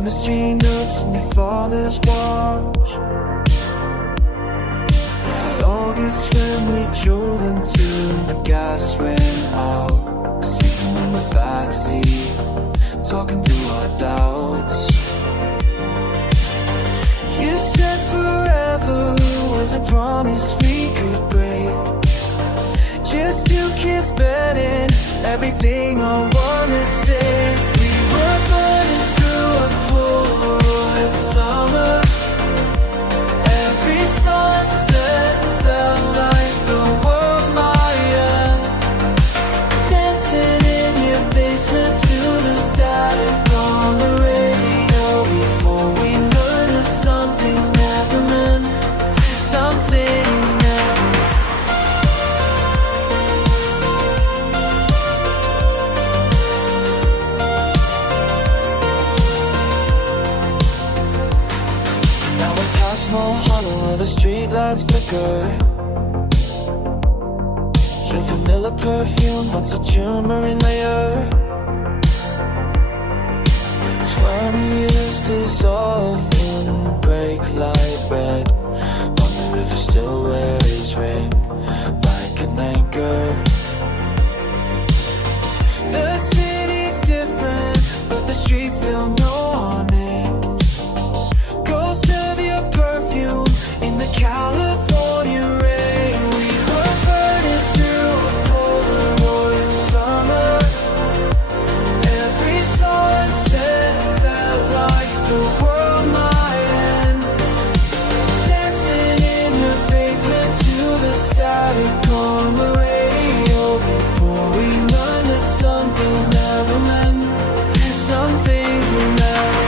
chemistry notes in your father's watch. That August when we drove until the gas ran out, sitting in the backseat, talking through our doubts. You said forever was a promise we could break. Just two kids betting everything on one mistake. We were burning through a Polaroid summer. Every sunset felt like the world might end. Dancing in your basement to the static on the radio. Before we learned that some things never meant some things never. Now we're past Mulholland where the streetlights flicker. Your vanilla perfume, what's a turmeric layer? 20 years dissolve in break light red. Wonder if it still wears red like an anchor. The city's different, but the streets still know our names. Ghost of your perfume in the California rain. We were burning through a Polaroid summer. Every sunset felt like the world might end. Dancing in your basement to the static on the radio. Before we learned that some things never meant some things we never.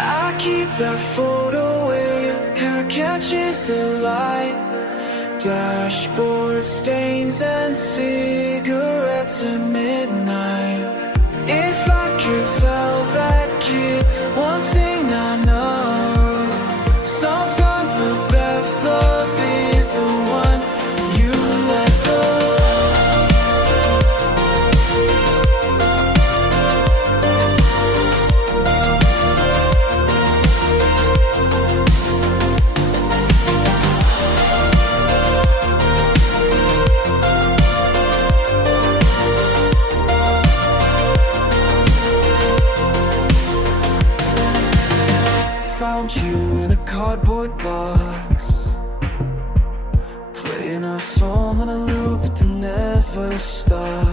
I keep that photo where your hair catches the light. Dashboard stains and cigarettes at midnight. If I could tell that kid one thing I know, sometimes the best love is the one you let go. Found you in a cardboard box, playing our song on a loop that never stops.